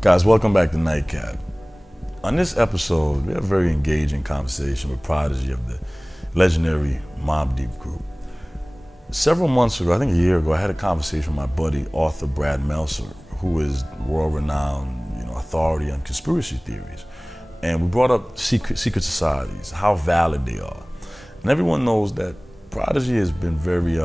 Guys, welcome back to Nightcap. On this episode, we have a very engaging conversation with Prodigy of the legendary Mobb Deep group. Several months ago, I think a year ago, I had a conversation with my buddy, author Brad Meltzer, who is world-renowned, authority on conspiracy theories. And we brought up secret societies, how valid they are. And everyone knows that Prodigy has been very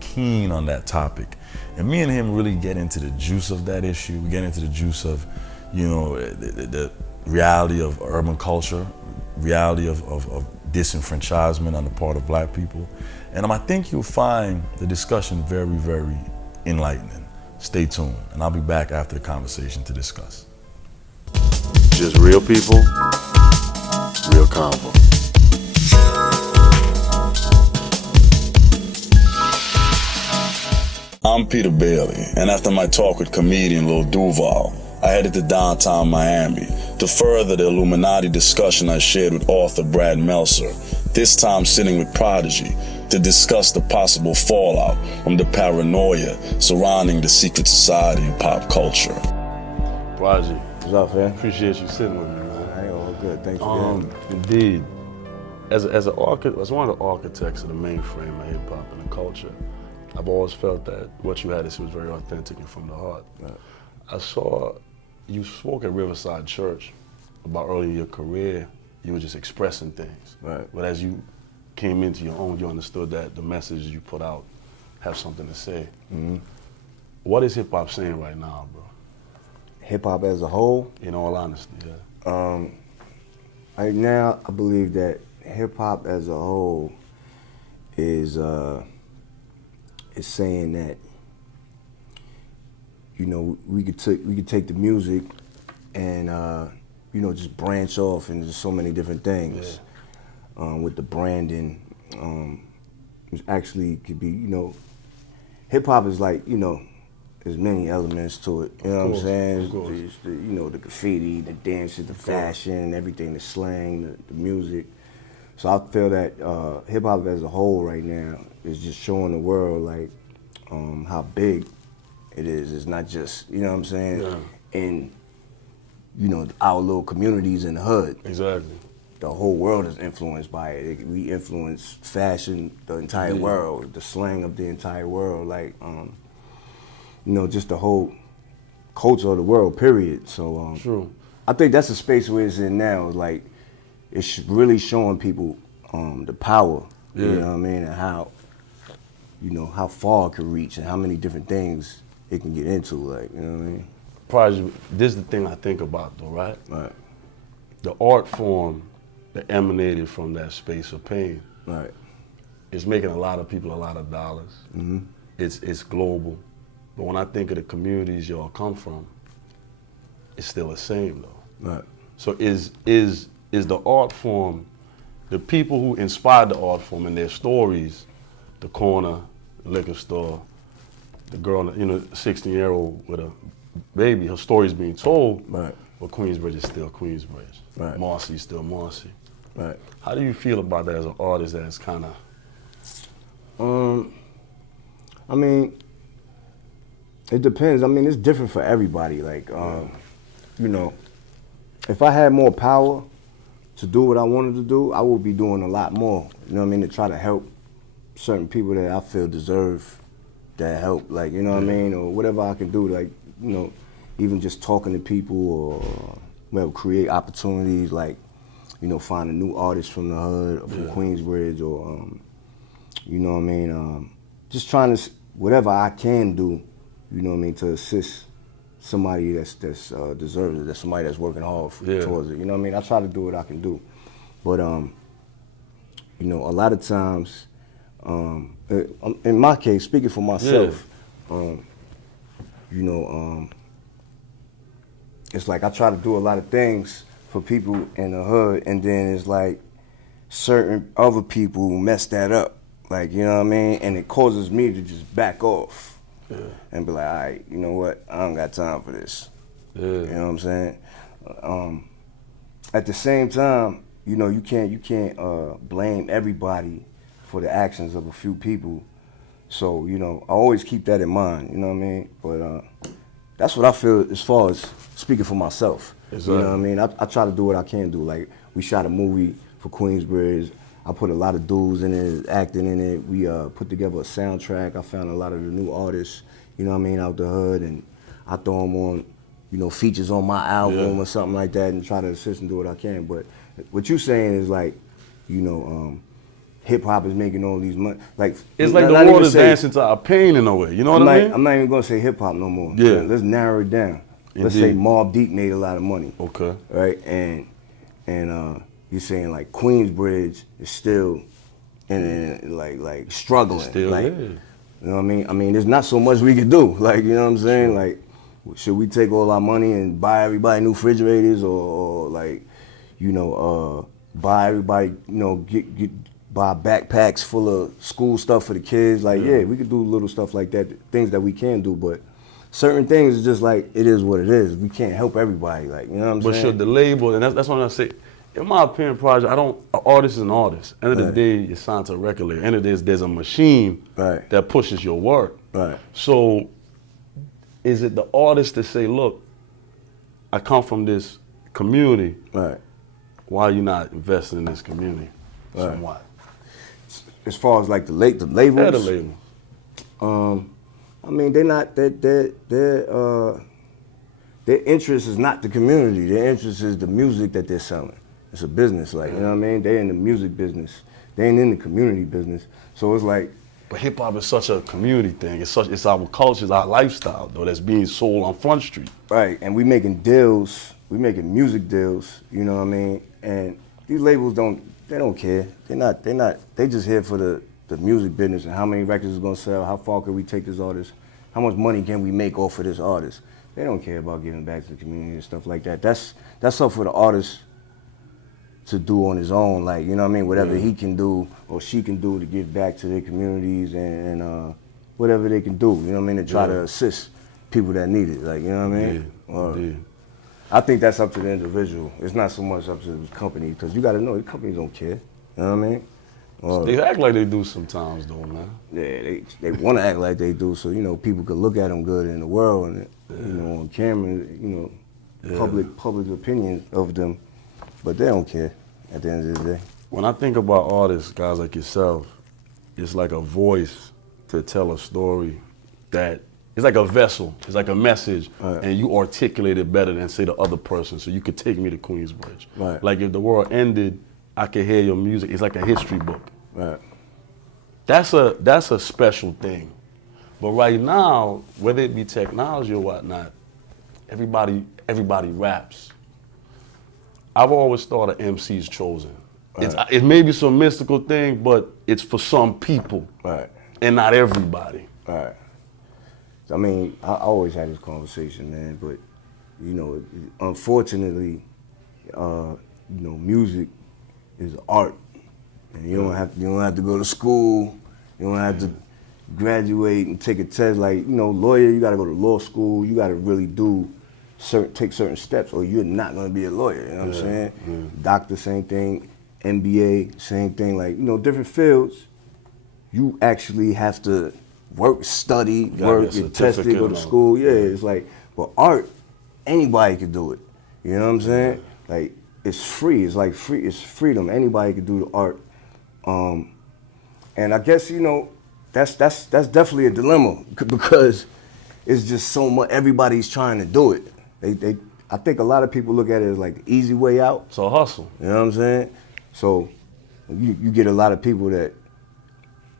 keen on that topic. And me and him really get into the juice of that issue. We get into the juice of, the reality of urban culture, reality of disenfranchisement on the part of black people. And I think you'll find the discussion very, very enlightening. Stay tuned, and I'll be back after the conversation to discuss. Just real people, real convo. I'm Peter Bailey, and after my talk with comedian Lil Duval, I headed to downtown Miami to further the Illuminati discussion I shared with author Brad Meltzer, this time sitting with Prodigy to discuss the possible fallout from the paranoia surrounding the secret society of pop culture. Prodigy, what's up, man? appreciate you sitting with me, man. Hey, all good. Thanks for having me. Indeed. As one of the architects of the mainframe of hip hop and the culture, I've always felt that what you had to say was very authentic and from the heart. Right. I saw you spoke at Riverside Church about early in your career, you were just expressing things. Right. But as you came into your own, you understood that the messages you put out have something to say. Mm-hmm. What is hip hop saying right now, bro? Hip hop as a whole? In all honesty, yeah. Right now, I believe that hip hop as a whole is saying that, we could take the music and just branch off into so many different things. Yeah. With the branding, it actually could be, hip hop is like, there's many elements to it. You know what I'm saying? Of course. It's the graffiti, the dances, the fashion, everything, the slang, the music. So I feel that hip hop as a whole right now is just showing the world like how big it is. It's not just, you know what I'm saying? Yeah. In, our little communities in the hood. Exactly. The whole world is influenced by it. We influence fashion, the entire world, the slang of the entire world, like, just the whole culture of the world, period. So True. I think that's the space where it's in now. Like, it's really showing people the power, you know what I mean, and how, how far it can reach and how many different things it can get into, like, you know what I mean? Prodigy, this is the thing I think about though, right? Right. The art form that emanated from that space of pain Right. is making a lot of people a lot of dollars. Mm-hmm. It's global. But when I think of the communities y'all come from, it's still the same though. Right. So is the art form, the people who inspired the art form and their stories, the corner, the liquor store, the girl, 16-year-old with a baby, her story's being told, Right. but Queensbridge is still Queensbridge. Right. Marcy's still Marcy. Right. How do you feel about that as an artist that's kind of... I mean, it depends. I mean, it's different for everybody. Like, if I had more power to do what I wanted to do, I would be doing a lot more, you know what I mean, to try to help certain people that I feel deserve that help, like, you know what I mean, or whatever I can do, like, even just talking to people or create opportunities, like, find a new artist from the hood or from Queensbridge or, you know what I mean, just trying to, whatever I can do, you know what I mean, to assist somebody that's deserves it, that's somebody that's working hard towards it, you know what I mean? I try to do what I can do. But, a lot of times, in my case, speaking for myself, it's like I try to do a lot of things for people in the hood, and then it's like certain other people mess that up, like, you know what I mean? And it causes me to just back off and be like, all right, you know what? I don't got time for this. You know what I'm saying? At the same time, you can't blame everybody for the actions of a few people. So, I always keep that in mind, you know what I mean? But that's what I feel as far as speaking for myself. Exactly. You know what I mean? I try to do what I can do. Like, we shot a movie for Queensbridge. I put a lot of dudes in it, acting in it. We put together a soundtrack. I found a lot of the new artists, you know what I mean, out the hood, and I throw them on, you know, features on my album or something like that, and try to assist and do what I can. But what you're saying is like, you know, hip hop is making all these money. Like, it's like the world is dancing to our pain in a way. You know what I mean? I'm not even gonna say hip hop no more. Yeah. Let's narrow it down. Indeed. Let's say Mobb Deep made a lot of money. Okay. Right, and you're saying like Queensbridge is still like struggling. Still, like, yeah. You know what I mean? I mean, there's not so much we can do. Like, you know what I'm saying? Sure. Like, should we take all our money and buy everybody new refrigerators, or like, you know, buy everybody, you know, buy backpacks full of school stuff for the kids? Like, yeah, we could do little stuff like that, things that we can do, but certain things is just like, it is what it is. We can't help everybody, like, you know what I'm saying? But should the label, and that's what I'm saying. In my opinion, Project, an artist is an artist. End of the day, you're signed to a record label. End of the day, there's a machine that pushes your work. Right. So, is it the artist to say, look, I come from this community. Right. Why are you not investing in this community somewhat? As far as like the labels? Yeah, the label. I mean, they're not, their interest is not the community. Their interest is the music that they're selling. It's a business, like, you know what I mean? They're in the music business. They ain't in the community business. So it's like. But hip hop is such a community thing. It's our culture, it's our lifestyle, though, that's being sold on Front Street. Right, and we making deals. We making music deals, you know what I mean? And these labels don't care. They just here for the music business and how many records is gonna sell, how far can we take this artist, how much money can we make off of this artist. They don't care about giving back to the community and stuff like that. That's up for the artist to do on his own, like, you know what I mean? Whatever he can do or she can do to give back to their communities and whatever they can do, you know what I mean? To try to assist people that need it, like, you know what I mean? Indeed. I think that's up to the individual. It's not so much up to the company, because you gotta know the companies don't care, you know what I mean? They act like they do sometimes, though, man. Yeah, they want to act like they do, so, you know, people could look at them good in the world and, you know, on camera, you know, public opinion of them, but they don't care at the end of the day. When I think about artists, guys like yourself, it's like a voice to tell a story that, it's like a vessel, it's like a message, and you articulate it better than, say, the other person, so you could take me to Queensbridge. Right. Like, if the world ended, I could hear your music. It's like a history book. Right. That's a special thing. But right now, whether it be technology or whatnot, everybody raps. I've always thought of MC's chosen. Right. It may be some mystical thing, but it's for some people, and not everybody. Right. I mean, I always had this conversation, man, but, you know, unfortunately, you know, music is art. And you don't have to go to school. You don't have to graduate and take a test. Like, you know, lawyer, you got to go to law school. You got to really take certain steps, or you're not going to be a lawyer. You know what I'm saying? Yeah. Doctor, same thing. MBA, same thing. Like, you know, different fields. You actually have to study, get tested, go to school. Yeah, it's like, but art, anybody can do it. You know what I'm saying? Like, it's free. It's like free. It's freedom. Anybody can do the art. And I guess, you know, that's definitely a dilemma, because it's just so much. Everybody's trying to do it. I think a lot of people look at it as like the easy way out. It's a hustle. You know what I'm saying? So you get a lot of people that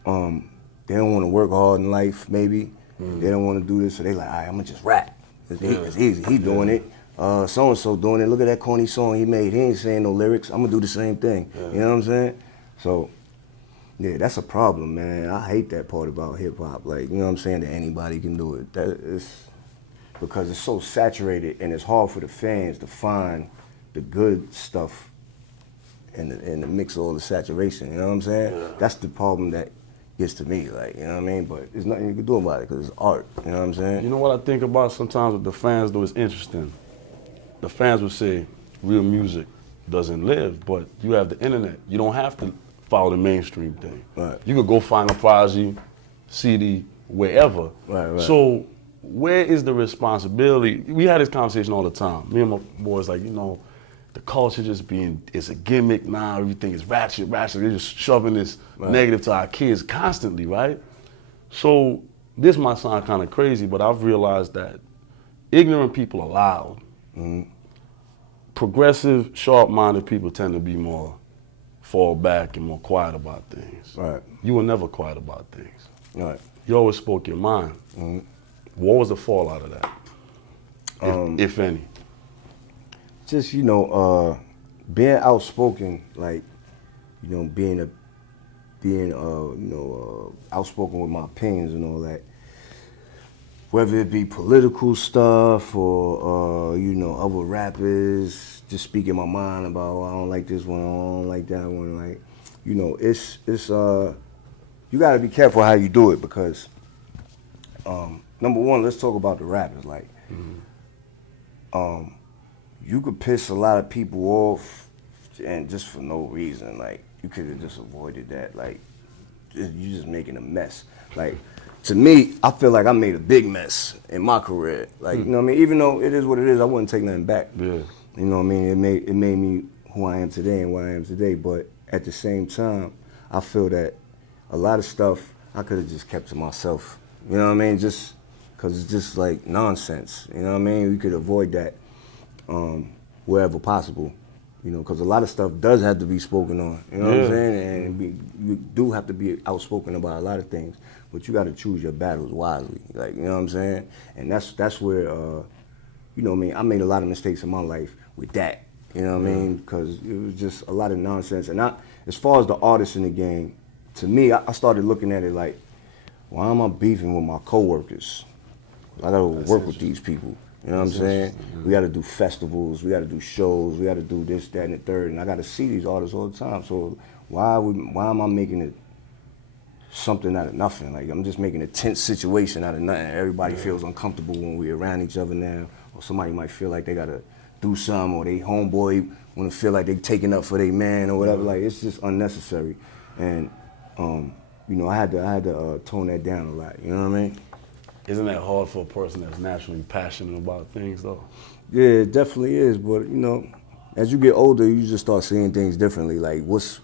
they don't want to work hard in life. Maybe they don't want to do this, so they like, all right, I'm gonna just rap. It's easy. He doing it. So and so doing it. Look at that corny song he made. He ain't saying no lyrics. I'm gonna do the same thing. You know what I'm saying? So, yeah, that's a problem, man. I hate that part about hip hop. Like, you know what I'm saying? That anybody can do it. That is because it's so saturated, and it's hard for the fans to find the good stuff and the mix of all the saturation. You know what I'm saying? Yeah. That's the problem that gets to me. Like, you know what I mean? But there's nothing you can do about it, because it's art. You know what I'm saying? You know what I think about sometimes with the fans, though, is interesting. The fans will say real music doesn't live, but you have the internet. You don't have to follow the mainstream thing. Right. You could go find a Prodigy CD wherever. Right. So where is the responsibility? We had this conversation all the time. Me and my boys, like, you know, the culture just it's a gimmick now. Everything is ratchet. They're just shoving this negative to our kids constantly, right? So this might sound kind of crazy, but I've realized that ignorant people are loud. Mm-hmm. Progressive, sharp-minded people tend to be more fall back and more quiet about things. Right. You were never quiet about things. Right. You always spoke your mind. Mm-hmm. What was the fallout of that, if any? Just, you know, being outspoken, like, you know, being outspoken with my opinions and all that. Whether it be political stuff or, you know, other rappers, just speaking my mind about, oh, I don't like this one, I don't like that one. Like, you know, it's you got to be careful how you do it because, number one, let's talk about the rappers. Like, you could piss a lot of people off and just for no reason. Like, you could have just avoided that. Like, you're just making a mess. Like, to me, I feel like I made a big mess in my career. Like, you know what I mean? Even though it is what it is, I wouldn't take nothing back. Yeah. You know what I mean? It made me who I am today and what I am today. But at the same time, I feel that a lot of stuff I could have just kept to myself. You know what I mean? Just because it's just like nonsense. You know what I mean? We could avoid that wherever possible. You know, because a lot of stuff does have to be spoken on. You know what I'm saying? And you do have to be outspoken about a lot of things. But you got to choose your battles wisely. Like, you know what I'm saying? And that's where, you know what I mean? I made a lot of mistakes in my life with that. You know what I mean? Because it was just a lot of nonsense. And as far as the artists in the game, to me, I started looking at it like, why am I beefing with my coworkers? I got to work with these people. You know what I'm saying? We got to do festivals, we got to do shows, we got to do this, that, and the third. And I got to see these artists all the time. So why am I making it something out of nothing? Like, I'm just making a tense situation out of nothing. Everybody feels uncomfortable when we're around each other now. Or somebody might feel like they got to do something, or they homeboy want to feel like they taking up for their man or whatever. Like, it's just unnecessary. And, you know, I had to tone that down a lot. You know what I mean? Isn't that hard for a person that's naturally passionate about things, though? Yeah, it definitely is. But, you know, as you get older, you just start seeing things differently. Like, what's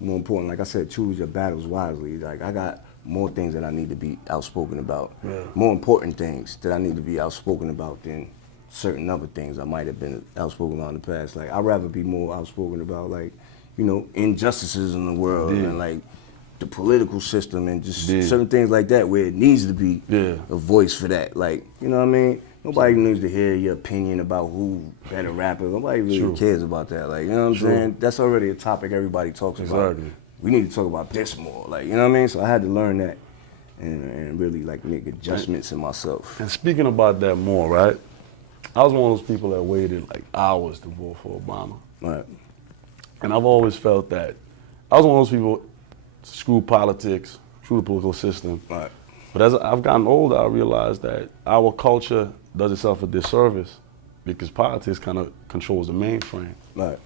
more important? Like I said, choose your battles wisely. Like, I got more things that I need to be outspoken about. Yeah. More important things that I need to be outspoken about than certain other things I might have been outspoken about in the past. Like, I'd rather be more outspoken about, like, you know, injustices in the world and, like, the political system and just certain things like that where it needs to be a voice for that. Like, you know what I mean? Nobody needs to hear your opinion about who better rapper. Nobody really cares about that. Like, you know what I'm saying? That's already a topic everybody talks about. We need to talk about this more. Like, you know what I mean? So I had to learn that and really, like, make adjustments in myself. And speaking about that more, right? I was one of those people that waited like hours to vote for Obama. Right. And I've always felt that I was one of those people, screw politics, screw the political system. Right. But as I've gotten older, I realized that our culture does itself a disservice because politics kind of controls the mainframe. Right.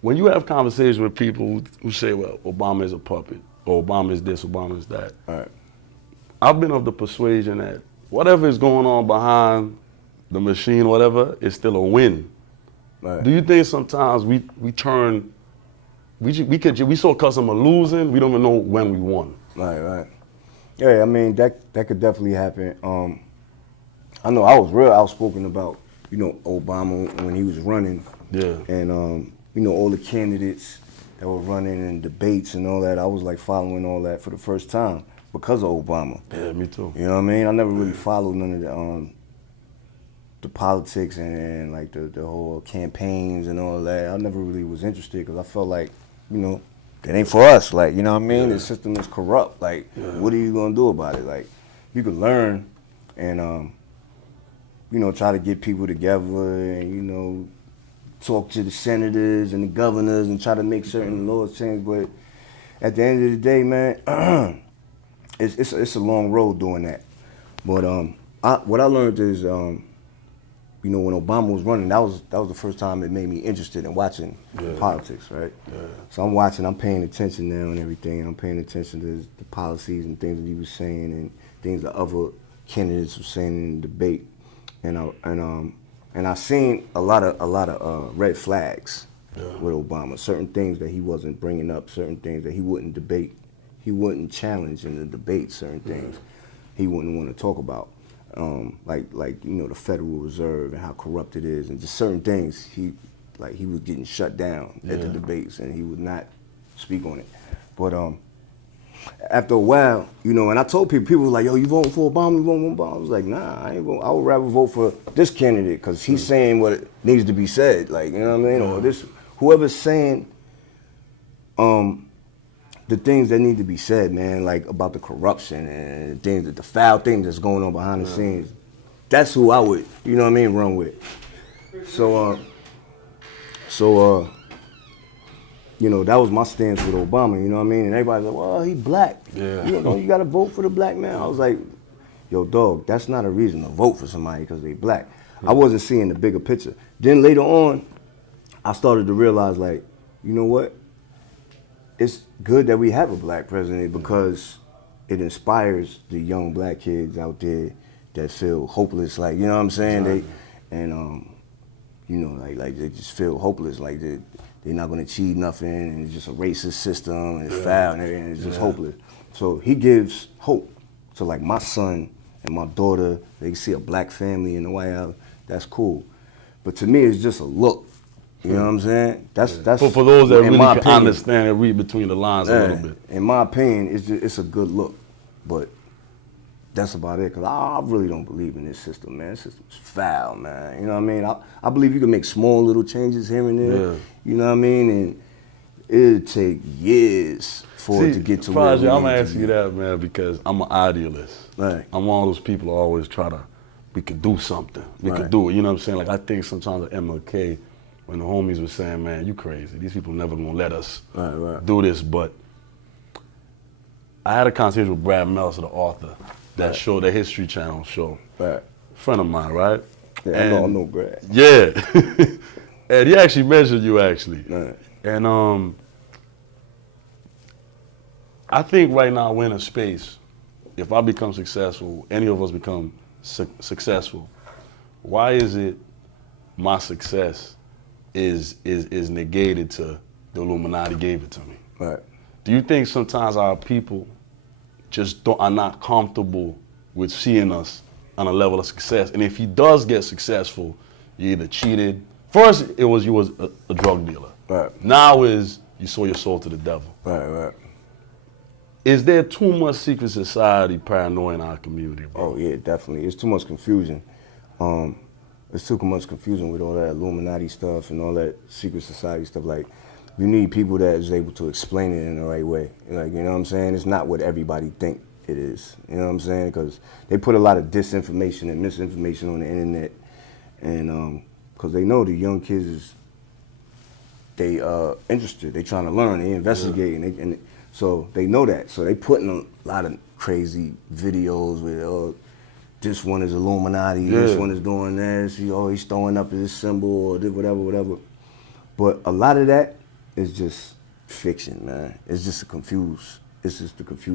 When you have conversations with people who say, well, Obama is a puppet, or Obama is this, Obama is that, right. I've been of the persuasion that whatever is going on behind the machine, whatever, is still a win. Right. Do you think sometimes we so accustomed to losing, we don't even know when we won? Right. Yeah, I mean, that could definitely happen. I know I was real outspoken about, you know, Obama when he was running. Yeah. And, you know, all the candidates that were running and debates and all that, I was like following all that for the first time because of Obama. Yeah, me too. You know what I mean? I never really followed none of the politics and like the whole campaigns and all that. I never really was interested because I felt like, you know, that ain't for us. Like, you know what I mean? The system is corrupt. Like, what are you gonna do about it? Like, you can learn and, you know, try to get people together and, you know, talk to the senators and the governors and try to make certain laws change. But at the end of the day, man, it's a long road doing that. But what I learned is, you know, when Obama was running, that was the first time it made me interested in watching politics, right? Yeah. So I'm paying attention now and everything. I'm paying attention to the policies and things that he was saying and things that other candidates were saying in the debate, and I seen a lot of red flags with Obama. Certain things that he wasn't bringing up, certain things that he wouldn't debate, he wouldn't challenge in the debate. Certain things he wouldn't want to talk about, like you know, the Federal Reserve and how corrupt it is, and just certain things he was getting shut down at the debates, and he would not speak on it. But after a while, you know, and I told people were like, yo, you voting for Obama, you voting for Obama? I was like, nah, I ain't voting. I would rather vote for this candidate because he's saying what needs to be said, like, you know what I mean? Or this, whoever's saying the things that need to be said, man, like about the corruption and things, the foul things that's going on behind the scenes. That's who I would, you know what I mean, run with. So you know, that was my stance with Obama, you know what I mean? And everybody's like, well, he black. Yeah. You know, you gotta vote for the black man. I was like, yo, dog, that's not a reason to vote for somebody because they black. I wasn't seeing the bigger picture. Then later on, I started to realize, like, you know what? It's good that we have a black president because it inspires the young black kids out there that feel hopeless, like, you know what I'm saying? Exactly. You know, like they just feel hopeless, like they're not gonna achieve nothing, and it's just a racist system, and it's foul, and it's just hopeless. So he gives hope. So like my son and my daughter, they can see a black family in the White House, that's cool. But to me, it's just a look. You know what I'm saying? That's for those that really can opinion, understand and read between the lines a little bit. In my opinion, it's a good look, but that's about it. Cause I really don't believe in this system, man. This system's foul, man. You know what I mean? I believe you can make small little changes here and there. Yeah. You know what I mean? And it'll take years for it to get to where I'm gonna ask you that, man, because I'm an idealist. Right. I'm one of those people who always try to, we could do something. We could do it. You know what I'm saying? Like I think sometimes at MLK, when the homies were saying, man, you crazy. These people never gonna let us do this. But I had a conversation with Brad Meltzer, the author, that show, the History Channel show. Right. Friend of mine, right? Yeah, and, I know Brad. Yeah. And he actually mentioned you, actually. Right. And I think right now we're in a space, if I become successful, any of us become successful, why is it my success is negated to the Illuminati gave it to me? Right. Do you think sometimes our people just are not comfortable with seeing us on a level of success? And if he does get successful, you either cheated. First, it was you was a drug dealer. Right. Now is you sold your soul to the devil. Right. Is there too much secret society paranoia in our community, bro? Oh yeah, definitely. It's too much confusion. It's too much confusion with all that Illuminati stuff and all that secret society stuff. Like, you need people that is able to explain it in the right way. Like, you know what I'm saying? It's not what everybody think it is. You know what I'm saying? Because they put a lot of disinformation and misinformation on the internet, and because they know the young kids they interested, they trying to learn, they investigating, and so they know that. So they putting a lot of crazy videos with this one is Illuminati, this one is doing this, he's throwing up his symbol or whatever. But a lot of that is just fiction, man. It's just to confuse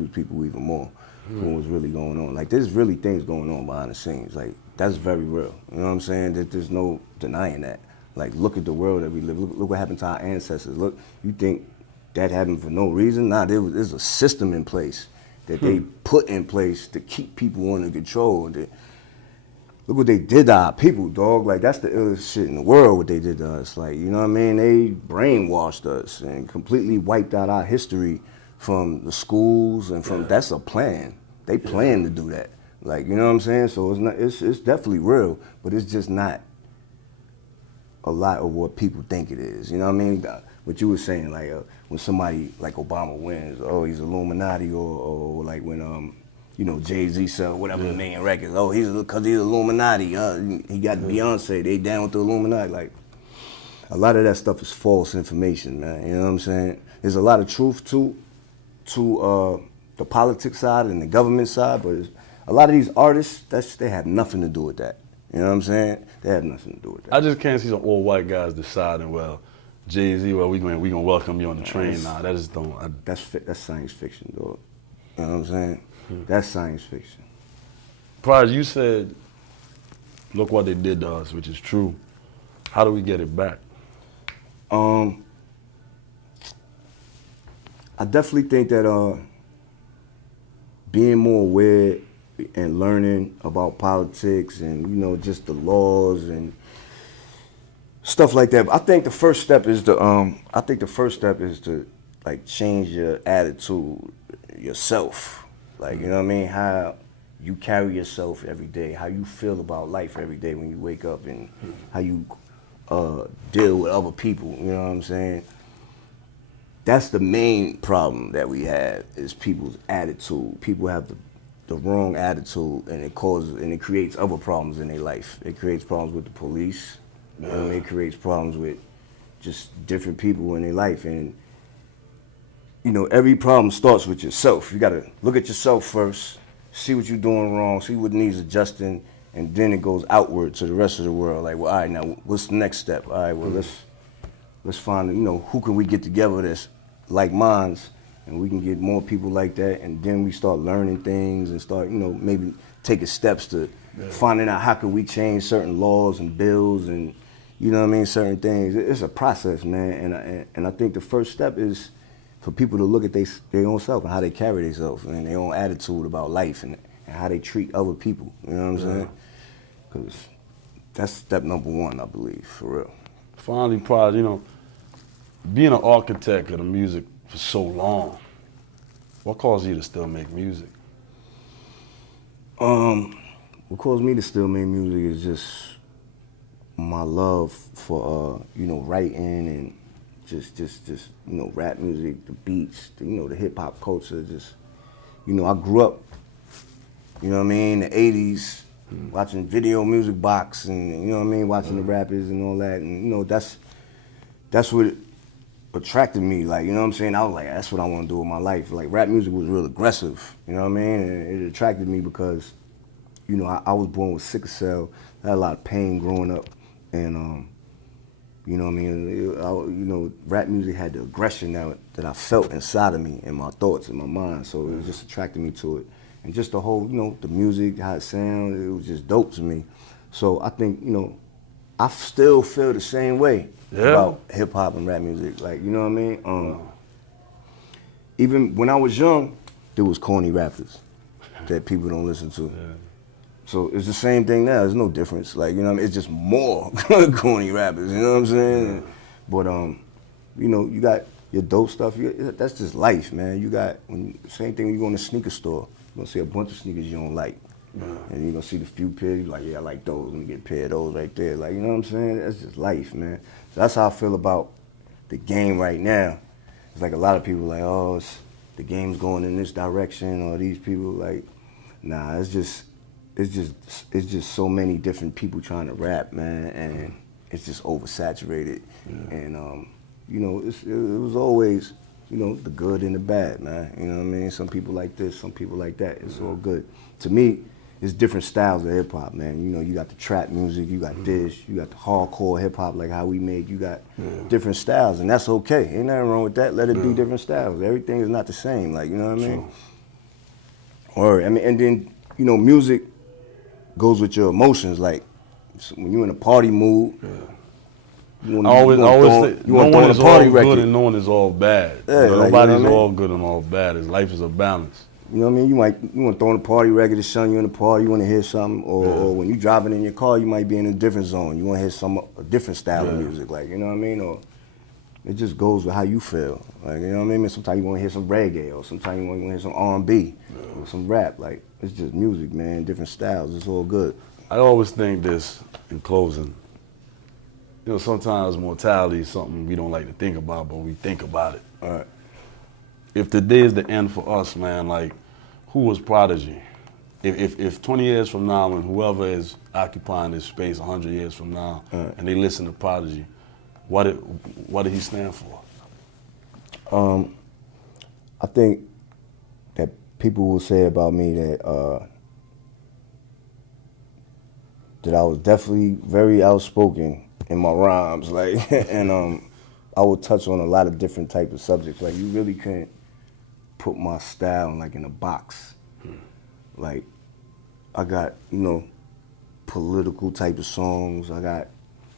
people even more from what's really going on. Like, there's really things going on behind the scenes. Like, that's very real. You know what I'm saying? That there's no denying that. Like, look at the world that we live. Look what happened to our ancestors. Look, you think that happened for no reason? Nah, there's a system in place that they put in place to keep people under control. Look what they did to our people, dog. Like, that's the illest shit in the world, what they did to us. Like, you know what I mean? They brainwashed us and completely wiped out our history from the schools and from, that's a plan. They plan to do that. Like, you know what I'm saying? So it's definitely real, but it's just not a lot of what people think it is. You know what I mean? What you were saying, like, when somebody like Obama wins, he's Illuminati, or like when, Jay-Z sell whatever the main records, because he's Illuminati, he got Beyonce, they down with the Illuminati. Like, a lot of that stuff is false information, man, you know what I'm saying? There's a lot of truth to the politics side and the government side, but a lot of these artists, they have nothing to do with that. You know what I'm saying? They have nothing to do with that. I just can't see some old white guys deciding, well, Jay-Z, well, we gonna welcome you on the train now. That just don't. That's science fiction, dog. You know what I'm saying? That's science fiction. Prodigy, you said, look what they did to us, which is true. How do we get it back? I definitely think that being more aware and learning about politics and, you know, just the laws and stuff like that. But I think the first step is to like change your attitude, yourself. Like, you know what I mean? How you carry yourself every day, how you feel about life every day when you wake up, and how you deal with other people, you know what I'm saying? That's the main problem that we have, is people's attitude. People have the wrong attitude, and it creates other problems in their life. It creates problems with the police, and it creates problems with just different people in their life. And you know, every problem starts with yourself. You gotta look at yourself first, see what you're doing wrong, see what needs adjusting, and then it goes outward to the rest of the world. Like, well, all right, now what's the next step? All right, well, let's find, you know, who can we get together that's like minds, and we can get more people like that, and then we start learning things and start, you know, maybe taking steps to finding out how can we change certain laws and bills and, you know what I mean, certain things. It's a process, man, and I think the first step is for people to look at their own self and how they carry themselves and their own attitude about life and how they treat other people, you know what I'm saying? Because that's step number one, I believe, for real. Finally, Prodigy, you know, being an architect of the music for so long, what caused you to still make music? What caused me to still make music is just my love for you know, writing and just you know, rap music, the beats, you know, the hip hop culture. Just, you know, I grew up, you know what I mean, in the '80s, watching Video Music Box and, you know what I mean, watching the rappers and all that, and you know, that's what attracted me. Like, you know what I'm saying? I was like, that's what I want to do with my life. Like, rap music was real aggressive, you know what I mean? And it attracted me because, you know, I was born with sickle cell. I had a lot of pain growing up, and you know what I mean? You know, rap music had the aggression that I felt inside of me, in my thoughts, in my mind. So it just attracted me to it. And just the whole, you know, the music, how it sounded, it was just dope to me. So I think, you know, I still feel the same way about hip hop and rap music. Like, you know what I mean? Even when I was young, there was corny rappers that people don't listen to. So it's the same thing now. There's no difference. Like, you know what I mean? It's just more corny rappers, you know what I'm saying? But, you know, you got your dope stuff. That's just life, man. You got, same thing when you go in a sneaker store. You're going to see a bunch of sneakers you don't like. And you're going to see the few pairs, you're like, yeah, I like those. Let me get a pair of those right there. Like, you know what I'm saying? That's just life, man. So that's how I feel about the game right now. It's like a lot of people like, oh, the game's going in this direction, or these people like, nah, it's just so many different people trying to rap, man, and it's just oversaturated. And you know, it was always, you know, the good and the bad, man. You know what I mean? Some people like this, some people like that. It's all good. To me, it's different styles of hip hop, man. You know, you got the trap music, you got this, you got the hardcore hip hop, like how we make. You got different styles, and that's okay. Ain't nothing wrong with that. Let it be different styles. Everything is not the same, like, you know what I mean? Or I mean, and then, you know, music goes with your emotions. Like, when you're in a party mood, you want to no one is all good and no one is all bad. Yeah, you know, like, nobody's you know what I mean? all good and all bad. Life is a balance. You know what I mean? You want to throw on a party record to show you in the party, you want to hear something, or when you're driving in your car, you might be in a different zone. You want to hear a different style of music, like, you know what I mean? Or it just goes with how you feel. Like, you know what I mean? Sometimes you want to hear some reggae, or sometimes you want to hear some R&B, or some rap. Like, it's just music, man, different styles. It's all good. I always think this in closing. You know, sometimes mortality is something we don't like to think about, but we think about it. All right. If today is the end for us, man, like, who was Prodigy? If 20 years from now, and whoever is occupying this space 100 years from now, and they listen to Prodigy, what did he stand for? I think that people will say about me that that I was definitely very outspoken in my rhymes, like, and I would touch on a lot of different types of subjects. Like, you really couldn't put my style like in a box. Like, I got, you know, political type of songs. I got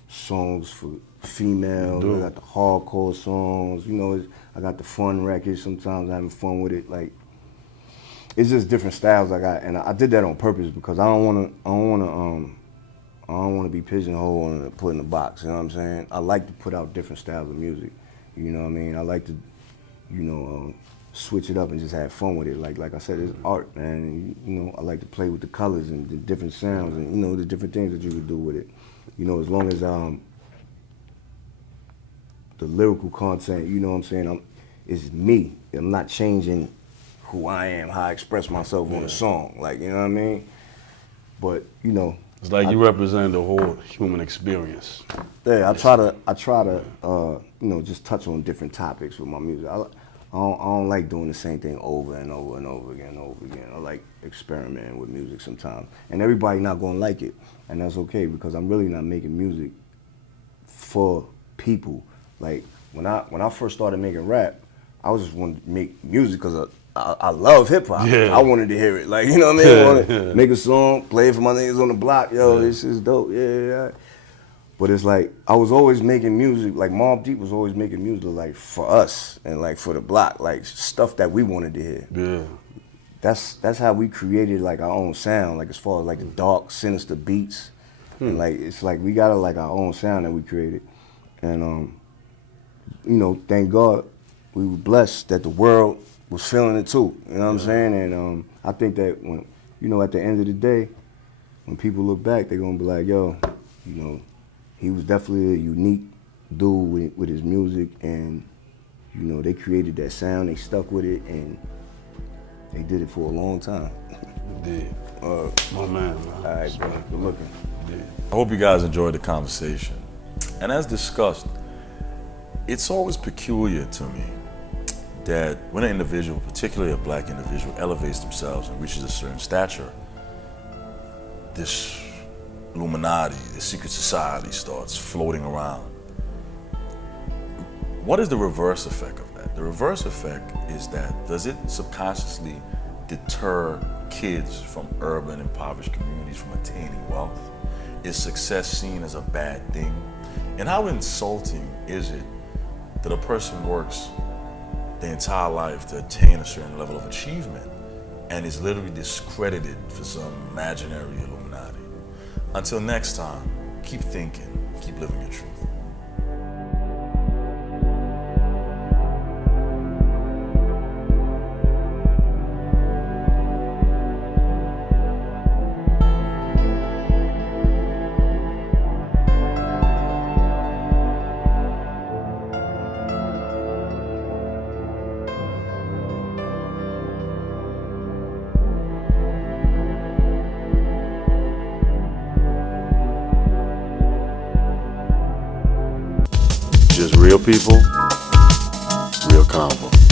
songs for females. I got the hardcore songs. You know, I got the fun records. Sometimes I'm having fun with it. Like, it's just different styles I got, and I did that on purpose because I don't want to be pigeonholed and put in a box. You know what I'm saying? I like to put out different styles of music. You know what I mean? I like to, you know, switch it up and just have fun with it. Like I said, it's art, man. And, you know, I like to play with the colors and the different sounds and, you know, the different things that you could do with it. You know, as long as the lyrical content, you know what I'm saying, is me. I'm not changing who I am, how I express myself on a song. Like, you know what I mean? But, you know. It's like you represent the whole human experience. Yeah, I try to, you know, just touch on different topics with my music. I don't like doing the same thing over and over and over again and over again. I like experimenting with music sometimes. And everybody not gonna like it. And that's okay because I'm really not making music for people. Like, when I first started making rap, I was just wanting to make music because I love hip hop. Yeah. I wanted to hear it. Like, you know what I mean? I want to make a song, play it for my niggas on the block. Yo, this is dope. Yeah. But it's like, I was always making music, like Mobb Deep was always making music like for us and like for the block, like stuff that we wanted to hear. Yeah. That's how we created like our own sound, like as far as like the dark, sinister beats. And like, it's like we got like our own sound that we created. And you know, thank God we were blessed that the world was feeling it too. You know what I'm saying? And I think that when, you know, at the end of the day, when people look back, they're gonna be like, yo, you know, he was definitely a unique dude with his music, and you know, they created that sound, they stuck with it, and they did it for a long time. They did. My man. All right, bro, good looking. I hope you guys enjoyed the conversation. And as discussed, it's always peculiar to me that when an individual, particularly a black individual, elevates themselves and reaches a certain stature, this Illuminati, the secret society starts floating around. What is the reverse effect of that? The reverse effect is that, does it subconsciously deter kids from urban, impoverished communities from attaining wealth? Is success seen as a bad thing? And how insulting is it that a person works their entire life to attain a certain level of achievement and is literally discredited for some imaginary Illuminati? Until next time, keep thinking, keep living your truth. Just real people, real convo.